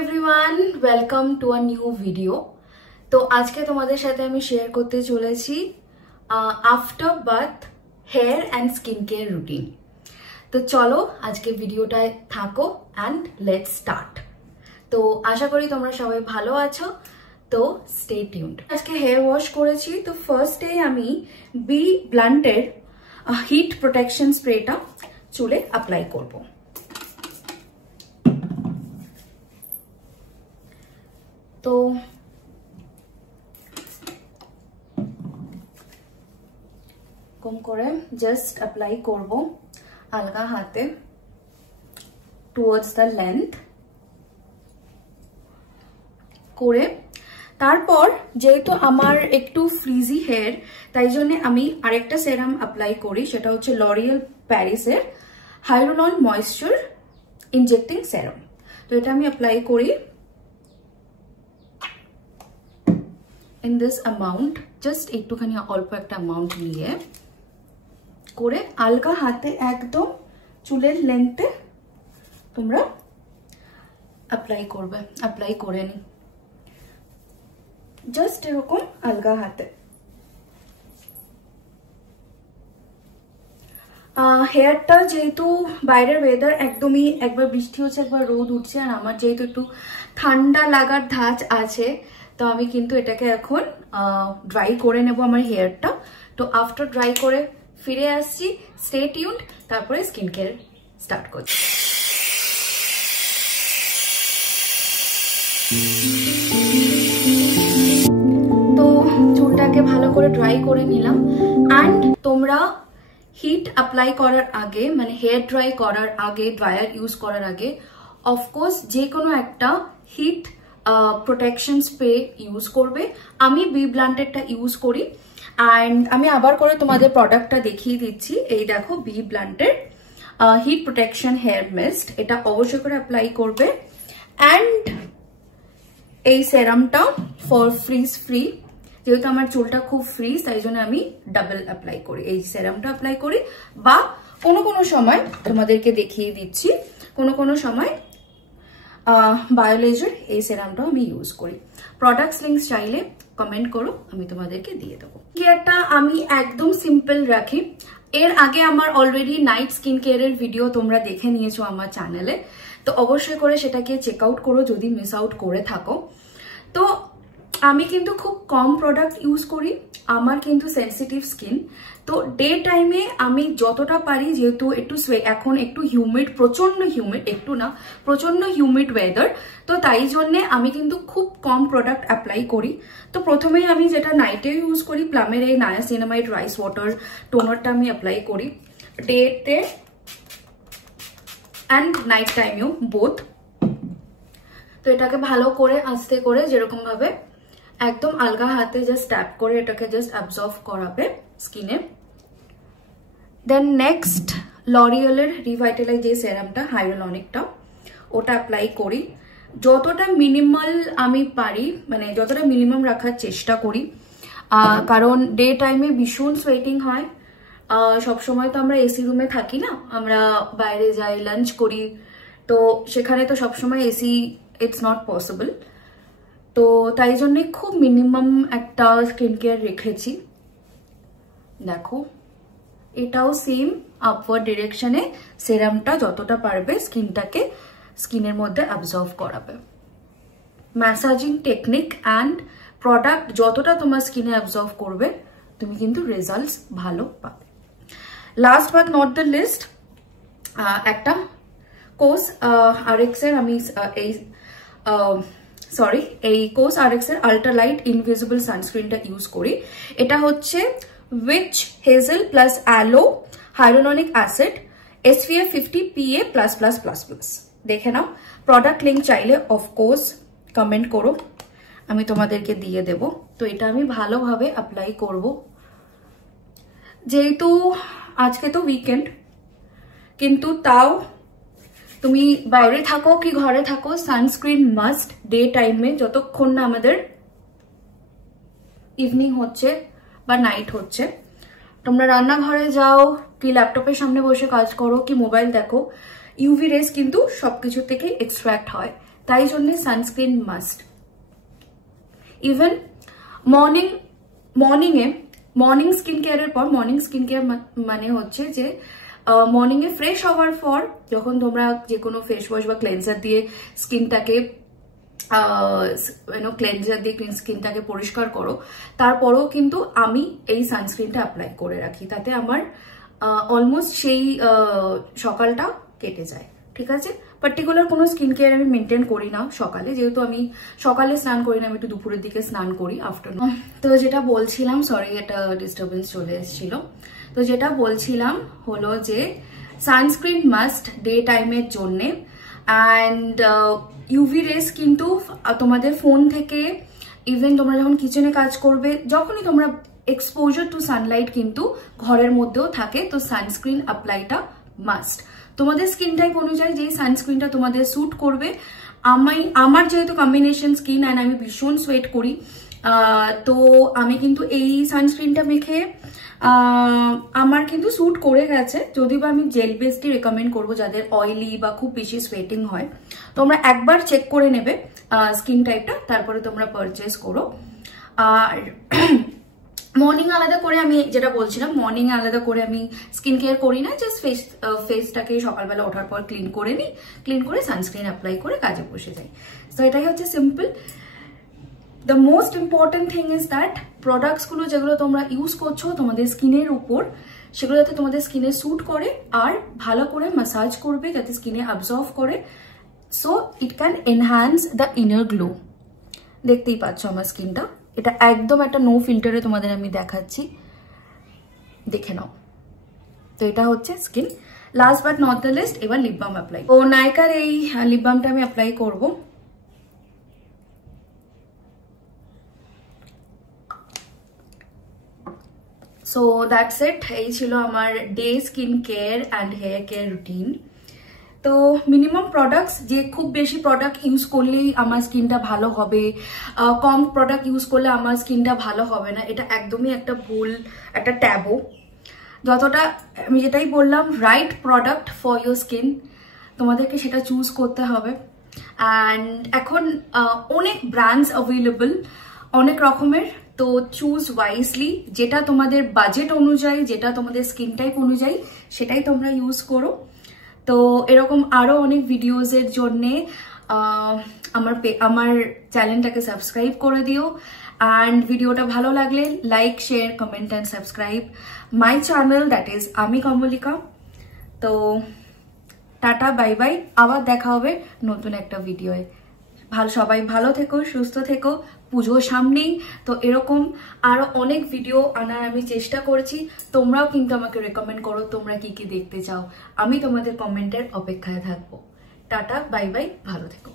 Everyone, welcome to a new video. তো আজকে তোমাদের সাথে আমি শেয়ার করতে চলেছি after bath hair and skin care routine. তো চলো আজকে ভিডিওটায় থাকো অ্যান্ড লেটস স্টার্ট। তো আশা করি তোমরা সবাই ভালো আছো, তো স্টে টিউনড। আজকে হেয়ার ওয়াশ করেছি। তো ফার্স্টে আমি বি ব্লান্টের হিট প্রোটেকশন স্প্রেটা চুলে অ্যাপ্লাই করবো। তো কম করে জাস্ট অ্যাপ্লাই করব আলগা হাতে টুয়ার্ডস দ্য লেন্থ করে। তারপর যেহেতু আমার একটু ফ্রিজি হেয়ার, তাই জন্য আমি আরেকটা সেরাম অ্যাপ্লাই করি, সেটা হচ্ছে লরিয়াল প্যারিসের হাইরোলন ময়েশ্চার ইনজেক্টিং সেরাম। তো এটা আমি অ্যাপ্লাই করি in this amount, just একটুখানি অল্প একটা অ্যামাউন্ট নিয়ে করে আলগা হাতে একদম চুলের লেন্থে তোমরা অ্যাপ্লাই করবে। অ্যাপ্লাই করে নি জাস্ট এরকম আলগা হাতে। হেয়ারটা যেহেতু বাইরের ওয়েদার একদমই, একবার বৃষ্টি হচ্ছে একবার রোদ উঠছে, আর আমার যেহেতু একটু ঠান্ডা লাগার ধাঁচ আছে, তো আমি কিন্তু এটাকে এখন ড্রাই করে নেব আমার হেয়ারটা। তো আফটার ড্রাই করে ফিরে আসছি, স্টে টিউনড। তারপরে স্কিন কেয়ার স্টার্ট করছি। তো চুলটাকে ভালো করে ড্রাই করে নিলাম। অ্যান্ড তোমরা হিট অ্যাপ্লাই করার আগে, মানে হেয়ার ড্রাই করার আগে, ড্রায়ার ইউজ করার আগে অফকোর্স যে কোনো একটা হিট প্রোটেকশন স্প্রে ইউজ করবে। আমি বি ব্লান্টেরটা ইউজ করি। অ্যান্ড আমি আবার করে তোমাদের প্রোডাক্টটা দেখিয়ে দিচ্ছি। এই দেখো বি ব্লান্টের হিট প্রোটেকশন হেয়ার মিস্ট, এটা অবশ্যই করে অ্যাপ্লাই করবে। অ্যান্ড এই সেরামটা ফর ফ্রিজ ফ্রি, যেহেতু আমার চুলটা খুব ফ্রিজ, তাই জন্য আমি ডাবল অ্যাপ্লাই করি, এই সেরামটা অ্যাপ্লাই করি। বা কোনো সময় তোমাদেরকে দেখিয়ে দিচ্ছি, কোনো সময় বায়োলেজার এই সেরামটাও আমি ইউজ করি। প্রোডাক্টস লিঙ্কস চাইলে কমেন্ট করো, আমি তোমাদেরকে দিয়ে দেবো। কেয়ারটা আমি একদম সিম্পল রাখি। এর আগে আমার অলরেডি নাইট স্কিন কেয়ারের ভিডিও তোমরা দেখে নিয়েছো আমার চ্যানেলে, তো অবশ্যই করে সেটাকে চেক আউট করো যদি মিস আউট করে থাকো। তো আমি কিন্তু খুব কম প্রোডাক্ট ইউজ করি, আমার কিন্তু সেন্সিটিভ স্কিন। তো ডে টাইমে আমি যতটা পারি, যেহেতু একটু এখন একটু হিউমিড, প্রচন্ড হিউমিড, একটু না প্রচন্ড হিউমিড ওয়েদার, তো তাই জন্যে আমি কিন্তু খুব কম প্রোডাক্ট অ্যাপ্লাই করি। তো প্রথমেই আমি যেটা নাইটে ইউজ করি, প্লামের এই নায়াসিনামাইড রাইস ওয়াটার টোনারটা আমি অ্যাপ্লাই করি ডেতে অ্যান্ড নাইট টাইমেও বোথ। তো এটাকে ভালো করে আস্তে করে যেরকম ভাবে একদম আলগা হাতে জাস্ট ট্যাপ করে এটাকে জাস্ট অ্যাবজর্ব করাবে স্কিনে। দেন নেক্সট লরিয়ালের রিভাইটালাইজ যে সেরামটা হাইরোলনিকটা, ওটা অ্যাপ্লাই করি। যতটা মিনিমাল আমি পারি, মানে যতটা মিনিমাম রাখার চেষ্টা করি, কারণ ডে টাইমে ভীষণ সোয়েটিং হয়। সবসময় তো আমরা এসি রুমে থাকি না, আমরা বাইরে যাই, লাঞ্চ করি, তো সেখানে তো সবসময় এসি ইটস নট পসিবল। তো তাই জন্যে খুব মিনিমাম একটা স্কিন কেয়ার রেখেছি। দেখো এটাও সেম আপওয়ার্ড ডিরেকশনে সেরামটা যতটা পারবে স্কিনের মধ্যে অ্যাবজর্ব করাবে। ম্যাসাজিং টেকনিক অ্যান্ড প্রোডাক্ট যতটা তোমার স্কিনে অ্যাবজর্ব করবে, তুমি কিন্তু রেজাল্টস ভালো পাবে। Last but not the least, একটা কোস আরএক্স এর আমি এই কোস আরএক্স এর আল্ট্রালাইট ইনভিজিবল সানস্ক্রিনটা ইউজ করি। এটা হচ্ছে witch hazel plus aloe hyaluronic acid SPF 50 PA++++। দেখে নাও, প্রোডাক্ট লিঙ্ক চাইলে অফকোর্স কমেন্ট করো, আমি তোমাদেরকে দিয়ে দেব। তো এটা আমি ভালোভাবে অ্যাপ্লাই করব। যেহেতু আজকে তো উইকেন্ড, কিন্তু তাও তুমি বাইরে থাকো কি ঘরে থাকো, সানস্ক্রিন মাস্ট ডে টাইমে, যতক্ষণ না আমাদের ইভিনিং হচ্ছে বা নাইট হচ্ছে। তোমরা রান্নাঘরে যাও কি ল্যাপটপের সামনে বসে কাজ করো কি মোবাইল দেখো, ইউভি রেস কিন্তু সবকিছু থেকে এক্সট্রাক্ট হয়, তাই জন্য sunscreen must. Even morning skin কেয়ারের পর, মর্নিং স্কিন কেয়ার মানে হচ্ছে যে মর্নিং এ ফ্রেশ হওয়ার পর যখন তোমরা যে কোনো ফেস ওয়াশ বা ক্লেন্সার দিয়ে স্কিনটাকে ক্লেন্সার দিয়ে স্কিনটাকে পরিষ্কার করো, তারপরেও কিন্তু আমি এই সানস্ক্রিনটা অ্যাপ্লাই করে রাখি, তাতে আমার অলমোস্ট সেই সকালটা কেটে যায়। ঠিক আছে, পার্টিকুলার কোনো স্কিন কেয়ার আমি মেনটেন করি না সকালে, যেহেতু আমি সকালে স্নান করি না, আমি একটু দুপুরের দিকে স্নান করি, আফটারনুন। তো যেটা বলছিলাম, সরি একটা ডিস্টারবেন্স চলে এসেছিল, তো যেটা বলছিলাম হলো যে সানস্ক্রিন মাস্ট ডে টাইমের জন্যে। অ্যান্ড ইউভি রেস কিন্তু তোমাদের ফোন থেকে, ইভেন তোমরা যখন কিচেনে কাজ করবে, যখনই তোমরা এক্সপোজার টু সানলাইট কিন্তু ঘরের মধ্যেও থাকে, তো সানস্ক্রিন অ্যাপ্লাইটা মাস্ট। তোমাদের স্কিন টাইপ অনুযায়ী যেই সানস্ক্রিনটা তোমাদের স্যুট করবে, আমার যেহেতু কম্বিনেশন স্কিন অ্যান্ড আমি ভীষণ সোয়েট করি, তো আমি কিন্তু এই সানস্ক্রিনটা মেখে আমার কিন্তু স্যুট করে গেছে। যদিও বা আমি জেল বেসটি রেকমেন্ড করবো যাদের অয়েলি বা খুব বেশি সোয়েটিং হয়, তোমরা একবার চেক করে নেবে স্কিন টাইপটা, তারপরে তোমরা পারচেস করো। আর মর্নিং আলাদা করে, আমি যেটা বলছিলাম, মর্নিং আলাদা করে আমি স্কিন কেয়ার করি না, জাস্ট ফেসটাকে সকালবেলা ওঠার পর ক্লিন করে নিই, ক্লিন করে সানস্ক্রিন অ্যাপ্লাই করে কাজে বসে যাই। তো এটাই হচ্ছে simple. The most important thing is that প্রোডাক্টসগুলো যেগুলো তোমরা ইউজ করছো তোমাদের স্কিনের উপর, সেগুলো যাতে তোমাদের স্কিনে স্যুট করে আর ভালো করে ম্যাসাজ করবে, যাতে স্কিনে অ্যাবজর্ব করে, so it can enhance the inner glow. দেখতেই পাচ্ছ আমার স্কিনটা, এটা একদম একটা নো ফিল্টারে তোমাদের আমি দেখাচ্ছি, দেখে নাও। তো এটা হচ্ছে skin. Last but not the least, এবার লিপ বাম অ্যাপ্লাই। ও নাইকার এই লিপ বামটা আমি অ্যাপ্লাই করবো। সো দ্যাটস ইট, এই ছিল আমার day skin care and hair care routine. তো মিনিমাম প্রোডাক্টস, যে খুব বেশি প্রোডাক্ট ইউজ করলেই আমার স্কিনটা ভালো হবে, কম প্রোডাক্ট ইউজ করলে আমার স্কিনটা ভালো হবে না, এটা একদমই একটা ভুল, একটা ট্যাবু। যতটা আমি যেটাই বললাম, right product for your skin, তোমাদেরকে সেটা চুজ করতে হবে। অ্যান্ড এখন অনেক ব্র্যান্ডস অ্যাভেলেবল, অনেক রকমের, তো চুজ ওয়াইজলি, যেটা তোমাদের বাজেট অনুযায়ী, যেটা তোমাদের স্কিন টাইপ অনুযায়ী, সেটাই তোমরা ইউজ করো। তো এরকম আরো অনেক ভিডিওজের জন্যে আমার চ্যানেলটাকে সাবস্ক্রাইব করে দিও। অ্যান্ড ভিডিওটা ভালো লাগলে like, share, comment and subscribe my channel, that is আমি কমলিকা। তো টাটা, বাই বাই, আবার দেখা হবে নতুন একটা ভিডিওয়ে। সবাই ভালো থেকো, সুস্থ থেকো, পুজো সামনেই, তো এরকম আরো অনেক ভিডিও আনার আমি চেষ্টা করছি। তোমরাও কিন্তু আমাকে রেকমেন্ড করো তোমরা কি কি দেখতে চাও, আমি তোমাদের কমেন্টের অপেক্ষায় থাকবো। টাটা, বাই বাই, ভালো থেকো।